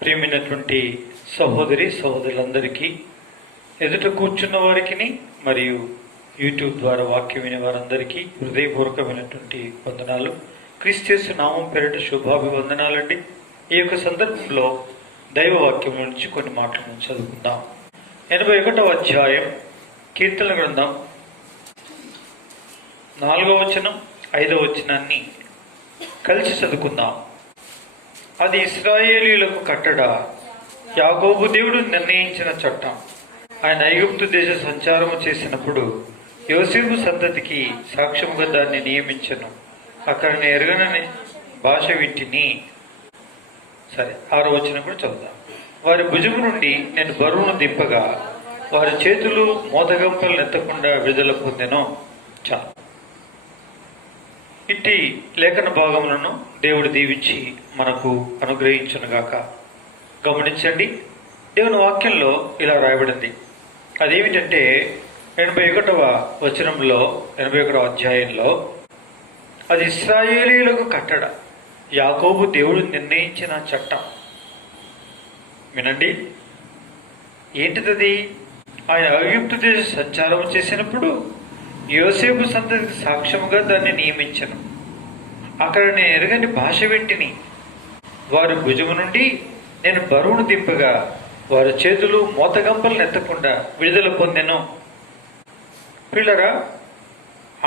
ప్రియమైనటువంటి సహోదరి సహోదరులందరికీ, ఎదుట కూర్చున్న వారికి మరియు యూట్యూబ్ ద్వారా వాక్యం వినే వారందరికీ హృదయపూర్వకమైనటువంటి వందనాలు. క్రీస్తు నామం పేరిట శుభాభివందనాలండి. ఈ యొక్క సందర్భంలో దైవవాక్యం నుంచి కొన్ని మాటలను చదువుకుందాం. 81వ అధ్యాయం కీర్తన గ్రంథం 4వ వచనం 5వ వచనాన్ని కలిసి చదువుకుందాం. అది ఇశ్రాయేలీయులకు కట్టడ, యాకోబు దేవుడు నిర్ణయించిన చట్టం. ఆయన ఐగుప్తు దేశ సంచారము చేసినప్పుడు యోసేపు సంతతికి సాక్ష్యముగా దాన్ని నియమించను. అక్కడిని ఎరగనని భాష వింటిని. సరే, 6వ వచనం కూడా చదువుదాం. వారి భుజము నుండి నేను బరువును దింపగా వారి చేతులు మోతగంపలు ఎత్తకుండా విడుదల పొందెను. చాలు. ఇట్టి లేఖన భాగములను దేవుడు దీవించి మనకు అనుగ్రహించునుగాక. గమనించండి, దేవుని వాక్యంలో ఇలా రాయబడింది. అదేమిటంటే 81వ వచనంలో 81వ అధ్యాయంలో, అది ఇశ్రాయేలీయులకు కట్టడ, యాకోబు దేవుడు నిర్ణయించిన చట్టం. వినండి, ఏంటిది? ఆయన ఐగుప్తు దేశ సంచారం చేసినప్పుడు యోసేపు సంతతికి సాక్ష్యముగా దాన్ని నియమించను. అక్కడ నేను ఎరగని భాష వింటిని. వారి భుజము నుండి నేను బరువును దింపగా వారి చేతులు మోతగంపలను ఎత్తకుండా విడుదల పొందెను. పిల్లరా,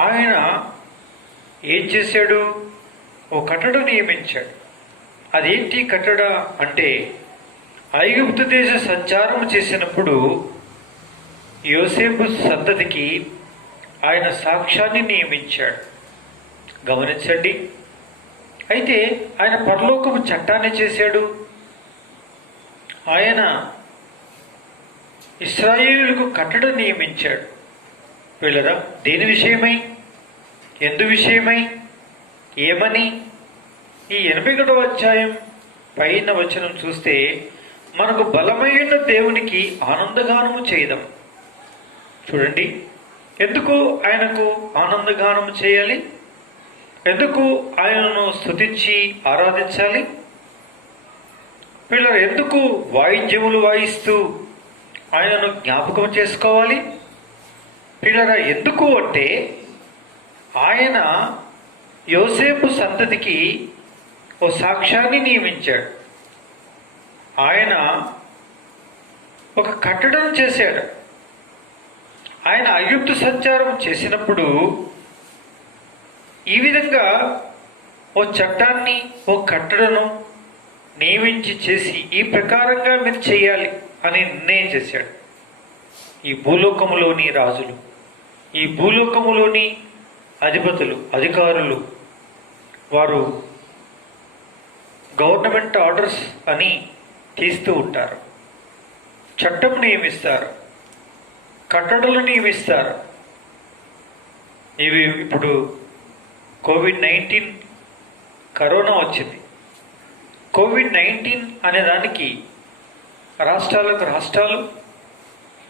ఆయన ఏం చేశాడు? ఓ కట్టడ నియమించాడు. అదేంటి కట్టడ అంటే, ఐగుప్తు దేశ సంచారం చేసినప్పుడు యోసేపు సంతతికి ఆయన సాక్ష్యాన్ని నియమించాడు. గమనించండి, అయితే ఆయన పరలోకపు చట్టాన్ని చేశాడు. ఆయన ఇశ్రాయేలులకు కట్టడ నియమించాడు. వీళ్ళరా, దేని విషయమై, ఎందు విషయమై, ఏమని? ఈ 81వ అధ్యాయం పైన వచనం చూస్తే మనకు బలమైన దేవునికి ఆనందగానము చేయదాం. చూడండి, ఎందుకు ఆయనకు ఆనందగానము చేయాలి? ఎందుకు ఆయనను స్తుతించి ఆరాధించాలి? పిల్లలు, ఎందుకు వాయిద్యములు వాయిస్తూ ఆయనను జ్ఞాపకం చేసుకోవాలి? పిల్లరా, ఎందుకు అంటే ఆయన యోసేపు సంతతికి ఓ సాక్ష్యాన్ని నియమించాడు. ఆయన ఒక కట్టడం చేశాడు. ఆయన ఐగుప్తు సంచారం చేసినప్పుడు ఈ విధంగా ఓ చట్టాన్ని, ఓ కట్టడను నియమించి చేసి ఈ ప్రకారంగా మీరు చేయాలి అని నిర్ణయం చేశాడు. ఈ భూలోకములోని రాజులు, ఈ భూలోకములోని అధిపతులు, అధికారులు, వారు గవర్నమెంట్ ఆర్డర్స్ అని తీస్తూ ఉంటారు. చట్టం నియమిస్తారు, కట్టడలు నియమిస్తారు. ఇవి ఇప్పుడు కోవిడ్-19 కరోనా వచ్చింది. కోవిడ్-19 అనే దానికి రాష్ట్రాలకు రాష్ట్రాలు,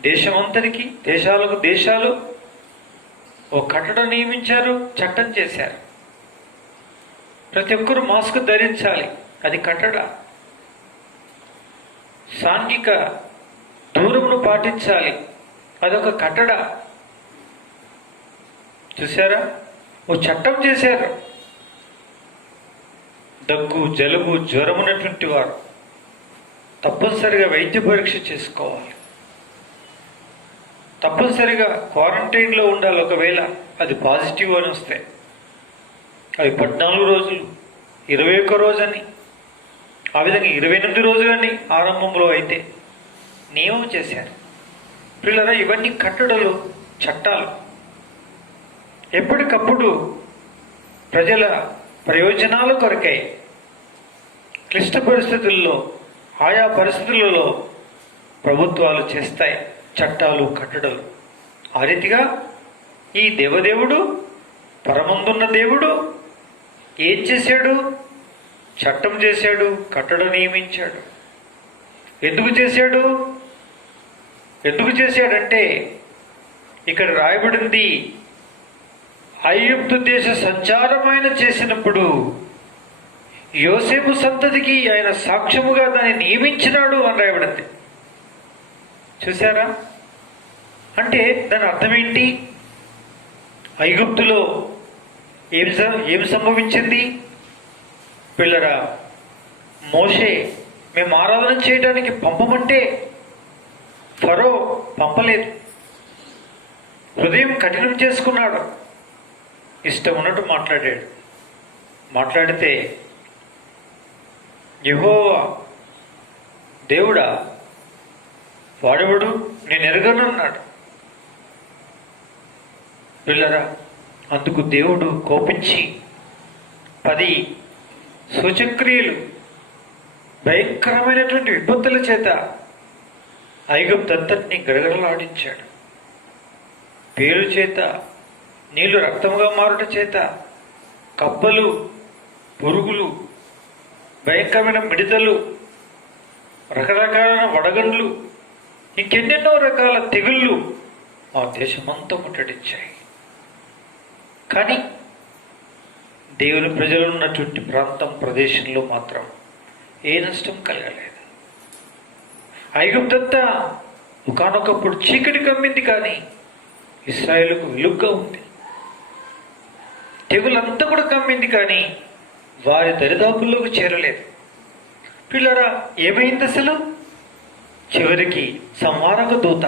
దేశమంతరికి, దేశాలకు దేశాలు ఓ కట్టడం నియమించారు, చట్టం చేశారు. ప్రతి ఒక్కరూ మాస్క్ ధరించాలి, అది కట్టడ. సాంఘిక దూరమును పాటించాలి, అదొక కట్టడ. చూసారా, ఓ చట్టం చేశారు. దగ్గు, జలుబు, జ్వరం ఉన్నటువంటి వారు తప్పనిసరిగా వైద్య పరీక్ష చేసుకోవాలి. తప్పనిసరిగా క్వారంటైన్లో ఉండాలి. ఒకవేళ అది పాజిటివ్ అని వస్తే అవి 14 రోజులు, 21 రోజని, ఆ విధంగా 28 రోజులని ఆరంభంలో అయితే నియమం చేశారు. పిల్లరా, ఇవన్నీ కట్టడలు, చట్టాలు. ఎప్పటికప్పుడు ప్రజల ప్రయోజనాల కొరకై క్లిష్ట పరిస్థితుల్లో, ఆయా పరిస్థితులలో ప్రభుత్వాలు చేస్తాయి చట్టాలు, కట్టడలు. ఆ రీతిగా ఈ దేవదేవుడు, పరమందున్న దేవుడు ఏం చేశాడు? చట్టం చేశాడు, కట్టడ నియమించాడు. ఎందుకు చేశాడు? ఎందుకు చేశాడంటే ఇక్కడ రాయబడింది, ఐగుప్తు దేశ సంచారం ఆయన చేసినప్పుడు యోసేపు సంతతికి ఆయన సాక్ష్యముగా దాన్ని నియమించినాడు అని రాయబడింది. చూసారా? అంటే దాని అర్థం ఏంటి? ఐగుప్తులో ఏం సంభవించింది? పిల్లరా, మోషే మేము ఆరాధన చేయడానికి పంపమంటే ఫరో పంపలేదు. హృదయం కఠినం చేసుకున్నాడు, ఇష్టం ఉన్నట్టు మాట్లాడాడు. మాట్లాడితే యెహోవా దేవుడా వాడెవడు, నేను ఎరగను అన్నాడు. పిల్లరా, అందుకు దేవుడు కోపించి 10 సూచక్రియలు భయంకరమైనటువంటి విపత్తుల చేత ఐగుప్తంతటిని గడగడలాడించాడు. పేరు చేత, నీళ్లు రక్తముగా మారుట చేత, కప్పలు, పురుగులు, భయంకరమైన మిడతలు, రకరకాలైన వడగండ్లు, ఇంకెన్నెన్నో రకాల తెగుళ్ళు ఆ దేశమంతా ముట్టడించాయి. కానీ దేవుని ప్రజలు ఉన్నటువంటి ప్రదేశంలో మాత్రం ఏ నష్టం కలగలేదు. ఐగుప్తంతా ఒకానొకప్పుడు చీకటి కమ్మింది, కానీ ఇశ్రాయేలుకు వెలుగుగా ఉంది. తెగులంతా కూడా కమ్మింది, కానీ వారి దరిదాపుల్లోకి చేరలేదు. పిల్లరా, ఏమైంది అసలు? చివరికి సంహారక దూత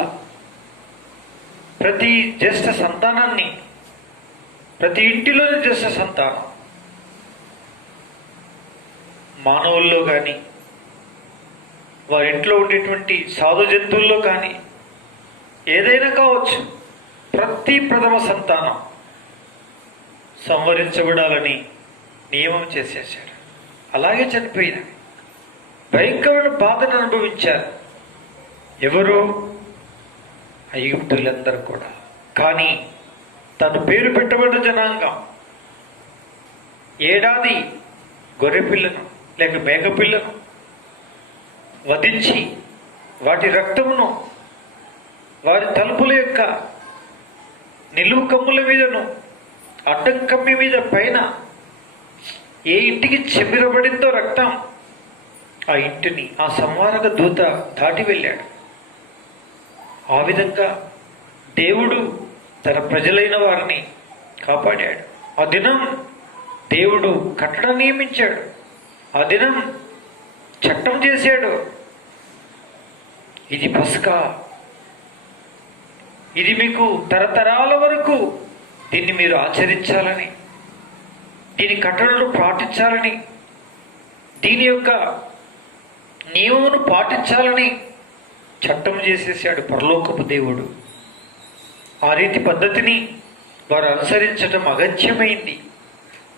ప్రతి జ్యేష్ఠ సంతానాన్ని, ప్రతి ఇంటిలోని జ్యేష్ఠ సంతానం, మానవుల్లో కానీ వారి ఇంట్లో ఉండేటువంటి సాధు జంతువుల్లో కానీ ఏదైనా కావచ్చు, ప్రతి ప్రథమ సంతానం సంవరించబడాలని నియమం చేసేసారు. అలాగే చనిపోయినవి. భయంకరమైన బాధను అనుభవించారు. ఎవరు? ఐగుప్తులందరూ కూడా. కానీ తను పేరు పెట్టబడ్డ జనాంగం ఏడాది గొర్రెపిల్లను లేక మేకపిల్లను వధించి వాటి రక్తమును వారి తలుపుల యొక్క నిలువు కమ్ముల మీదను అడ్డం కమ్మి మీద పైన ఏ ఇంటికి చెమ్మిరబడిందో రక్తం, ఆ ఇంటిని ఆ సంహారక దూత దాటి వెళ్ళాడు. ఆ విధంగా దేవుడు తన ప్రజలైన వారిని కాపాడాడు. ఆ దినం దేవుడు కట్టడం నియమించాడు. ఆ దినం చట్టం చేశాడు. ఇది పస్కా, ఇది మీకు తరతరాల వరకు దీన్ని మీరు ఆచరించాలని, దీని కట్టడలు పాటించాలని, దీని యొక్క నియమమును పాటించాలని చట్టం చేసేసాడు పరలోకపు దేవుడు. ఆ రీతి పద్ధతిని వారు అనుసరించటం అగత్యమైంది,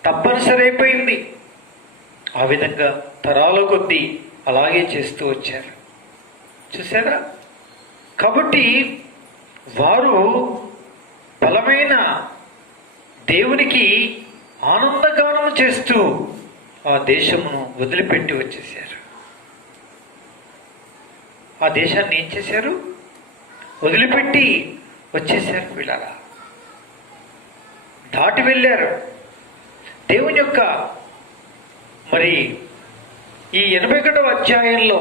తప్పనిసరి అయిపోయింది. ఆ విధంగా తరాల కొద్దీ అలాగే చేస్తూ వచ్చారు. చూసారా? కాబట్టి వారు బలమైన దేవునికి ఆనందగానం చేస్తూ ఆ దేశమును వదిలిపెట్టి వచ్చేసారు. ఆ దేశాన్ని ఏం చేశారు? వదిలిపెట్టి వచ్చేసారు. వీళ్ళరా దాటి వెళ్ళారు. దేవుని యొక్క మరి ఈ 81వ అధ్యాయంలో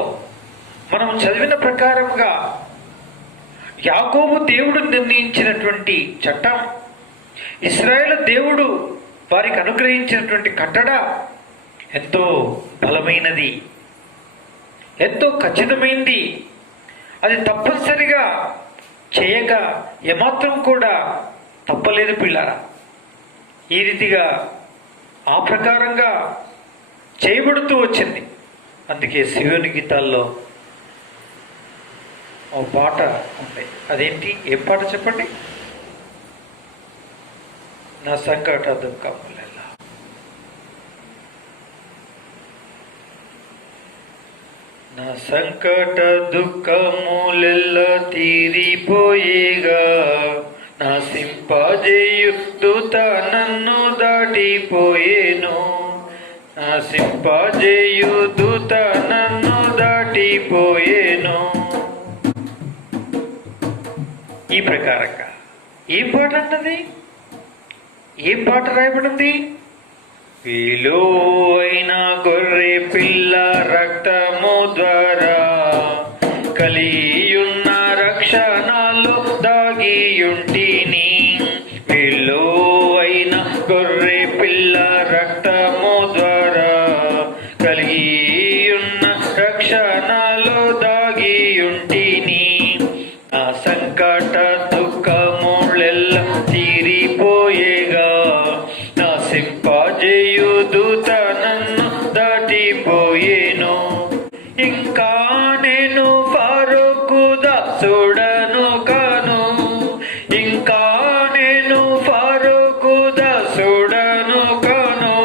మనం చదివిన ప్రకారముగా యాకోబు దేవుడు నిర్ణయించినటువంటి చట్టం, ఇశ్రాయేలు దేవుడు వారికి అనుగ్రహించినటువంటి కట్టడ ఎంతో బలమైనది, ఎంతో ఖచ్చితమైంది. అది తప్పనిసరిగా చేయక ఏమాత్రం కూడా తప్పలేదు పిల్లారా. ఈ రీతిగా ఆ ప్రకారంగా చేయబడుతూ వచ్చింది. అందుకే శివుని గీతాల్లో ఓ పాట ఉంది. అదేంటి? ఏ పాట చెప్పండి? నా సంకట దుఃఖములెల్లా, నా సంకట దుఃఖములెల్లా తీరిపోయేగా, నా సింపజేయుదుత నన్ను దాటిపోయేను, నా సింపజేయుదుత నన్ను దాటిపోయేను. ఈ ప్రకారంగా ఏం పాట అన్నది? ఏం పాట రాయబడింది? విలువైన గొర్రె పిల్ల రక్తము ద్వారా కలియున్న రక్షణలో దాగియుంటిని. విలువైన గొర్రె పిల్ల రక్తము ద్వారా కలియున్న రక్షణలో దాగియుంటిని. ఆ సంకట దుఃఖములెల్ల తీరిపోయేగా నా సింపజేయు దూత నన్ను దాటిపోయేను. ఇంకా నేను ఫరోకు దాసుడను కాను, ఇంకా నేను ఫరోకు దాసుడను కాను,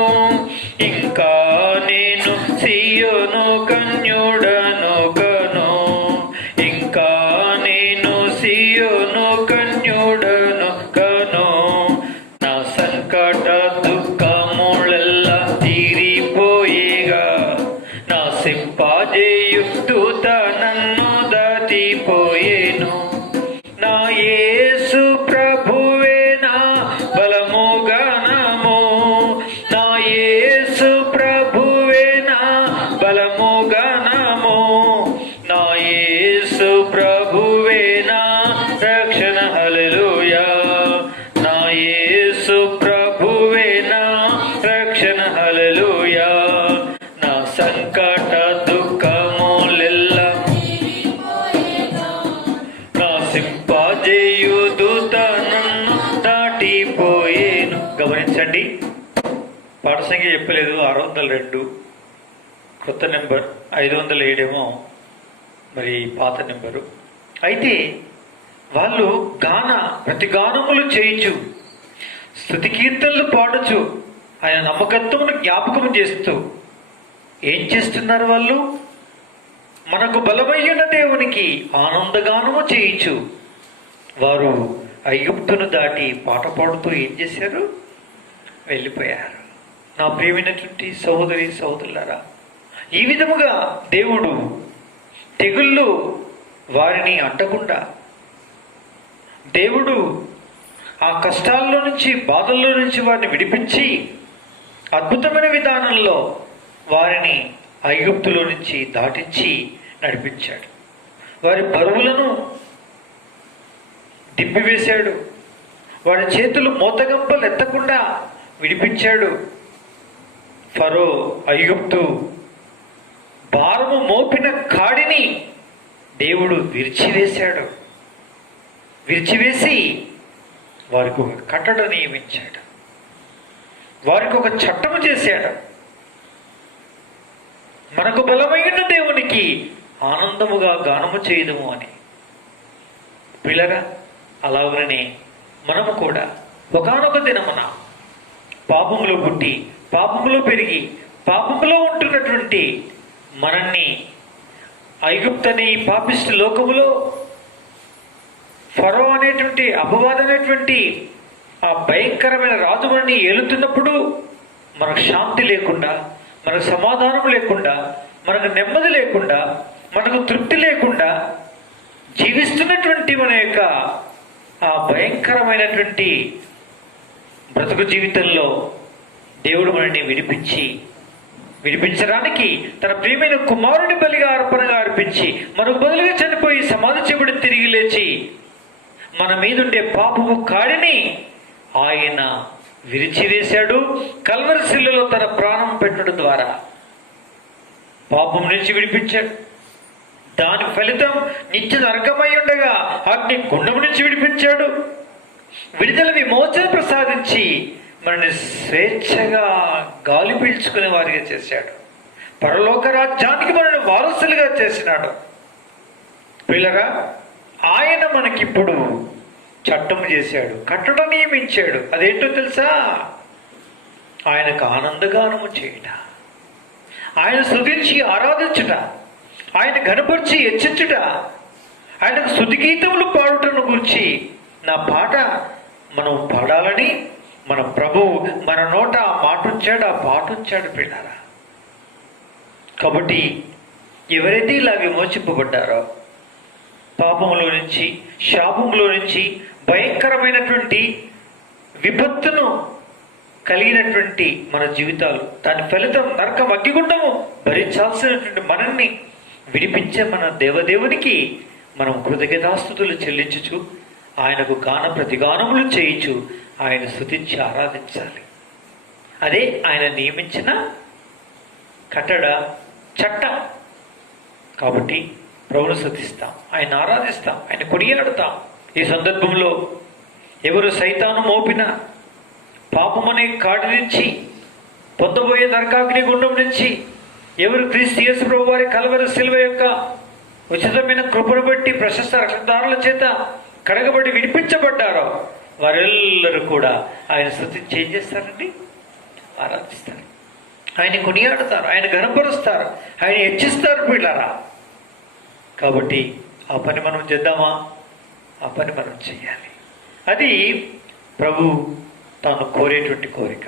ఇంకా నేను సీయోను కన్యుడను కాను, ఇంకా నేను సీయోను కన్యుడను కాను. నా సంకట దుఃఖములెల్లా తీరిపోయేగా నా సింపజేయు దూత నన్ను దాటిపోయేను. నా యేసు ప్రభువే నా బలము గానము, నా యేసు ప్రభువే నా బలము గానము, నా యేసు ప్రభువే నా రక్షణ. హల్లెలూయా. నా యేసు ప్రభువే నా రక్షణ. హల్లెలూయా. నా సంకట దుఃఖములెల్లా నా సింపజేయు దూత నన్ను దాటిపోయేను. గమనించండి, పాట సంఖ్య చెప్పలేదు. 602 కొత్త నెంబర్, 507 మరి పాత నెంబరు. అయితే వాళ్ళు ప్రతి గానములు చేయించు, స్తుతి కీర్తనలు పాడుచు, ఆయన నమ్మకత్వమును జ్ఞాపకం చేస్తూ ఏం చేస్తున్నారు వాళ్ళు? మనకు బలమయ్యున్న దేవునికి ఆనందగానము చేయించు. వారు ఐగుప్తును దాటి పాట పాడుతూ ఏం చేశారు? వెళ్ళిపోయారు. నా ప్రియమైనటువంటి సహోదరి సహోదరులారా, ఈ విధముగా దేవుడు తెగుళ్ళు వారిని అంటకుండా, దేవుడు ఆ కష్టాల్లో నుంచి బాధల్లో నుంచి వారిని విడిపించి అద్భుతమైన విధానంలో వారిని ఐగుప్తులో నుంచి దాటించి నడిపించాడు. వారి బరువులను దింపివేశాడు. వారి చేతులు మోతగంపలు ఎత్తకుండా విడిపించాడు. ఫరో ఐగుప్తు భారము మోపిన కాడిని దేవుడు విరిచివేశాడు. విరిచివేసి వారికి ఒక కట్టడ నియమించాడు. వారికి ఒక చట్టము చేశాడు. మనకు బలమైన దేవునికి ఆనందముగా గానము చేయదము అని. పిల్లగా అలాగనే మనము కూడా ఒకానొక దినమున పాపములో పుట్టి, పాపములో పెరిగి, పాపములో ఉంటున్నటువంటి మనల్ని ఐగుప్తని పాపిష్టి లోకములో ఫరో అనేటువంటి అపవాదం అనేటువంటి ఆ భయంకరమైన రాజు మనల్ని ఏలుతున్నప్పుడు మనకు శాంతి లేకుండా, మనకు సమాధానం లేకుండా, మనకు నెమ్మది లేకుండా, మనకు తృప్తి లేకుండా జీవిస్తున్నటువంటి మన యొక్క ఆ భయంకరమైనటువంటి బ్రతుకు జీవితంలో దేవుడు మనల్ని విడిపించడానికి తన ప్రియమైన కుమారుని బలిగా అర్పణగా అర్పించి మనకు బదులుగా చనిపోయి సమాధి చేయబడి తిరిగి లేచి మన మీదుండే పాపము కాడిని ఆయన విరిచివేశాడు. కల్వరి శిలువలో తన ప్రాణం పెట్టడం ద్వారా పాపం నుంచి విడిపించాడు. దాని ఫలితం నిత్య నరకమై ఉండగా అగ్ని గుండము నుంచి విడిపించాడు. విడుదల విమోచన ప్రసాదించి మనల్ని స్వేచ్ఛగా గాలి పీల్చుకునే వారిగా చేశాడు. పరలోక రాజ్యానికి మనల్ని వారసులుగా చేసినాడు. పిల్లగా ఆయన మనకిప్పుడు చట్టం చేశాడు, కట్టడ నియమించాడు. అదేంటో తెలుసా? ఆయనకు ఆనందగానము చేయుట, ఆయన స్తుతించి ఆరాధించుట, ఆయన ఘనపరిచి హెచ్చించుట, ఆయనకు స్తుతి గీతములు పాడుటను గురించి నా పాట మనం పాడాలని మన ప్రభువు మన నోట ఆ మాట ఉంచాడు, ఆ పాట ఉంచాడు పిల్లరా. కాబట్టి ఎవరైతే ఇలా విమోచింపబడ్డారో, పాపంలో నుంచి, శాపంలో నుంచి, భయంకరమైనటువంటి విపత్తును కలిగినటువంటి మన జీవితాలు, దాని ఫలితం నరకం అగ్గిగుండము భరించాల్సినటువంటి మనల్ని విడిపించే మన దేవదేవునికి మనం కృతజ్ఞతాస్తుతులు చెల్లించుచు, ఆయనకు గాన ప్రతిగానములు చేయించు ఆయన స్తుతించి ఆరాధించాలి. అదే ఆయన నియమించిన కట్టడ, చట్టం. కాబట్టి ప్రభువును స్తుతిస్తాం, ఆయన ఆరాధిస్తాం, ఆయన కొనియాడుతాం. ఈ సందర్భంలో ఎవరు సైతాను మోపిన పాపమనే కాడి నుంచి, పొందబోయే నరకాగ్ని గుండం నుంచి, ఎవరు క్రీస్తు యేసు ప్రభు వారి కల్వరి శిలువ యొక్క ఉచితమైన కృపను బట్టి ప్రశస్త రక్తదారుల చేత కడగబడి విడిపించబడ్డారో వారెల్లరూ కూడా ఆయన స్తుతించి ఏం చేస్తారండి? ఆరాధిస్తారు, ఆయన కొనియాడుతారు, ఆయన ఘనపరుస్తారు, ఆయన హెచ్చిస్తారు పిల్లరా. కాబట్టి ఆ పని మనం చేద్దామా? ఆ పని మనం చేయాలి. అది ప్రభు తాను కోరేటువంటి కోరిక.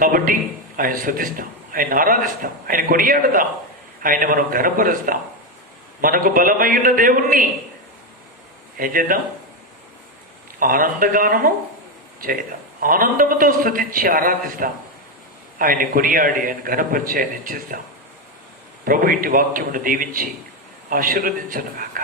కాబట్టి ఆయన స్తుతిస్తాం, ఆయన ఆరాధిస్తాం, ఆయన కొనియాడుతాం, ఆయన మనం ఘనపరుస్తాం. మనకు బలమైన దేవుణ్ణి ఏం చేద్దాం? ఆనందగానము చేద్దాం, ఆనందముతో స్తుతించి ఆరాధిస్తాం, ఆయన కొనియాడి ఆయన ఘనపరిచి ఆయన హెచ్చిస్తాం. ప్రభు ఇంటి వాక్యమును దీవించి ఆశీర్వదించును గాక.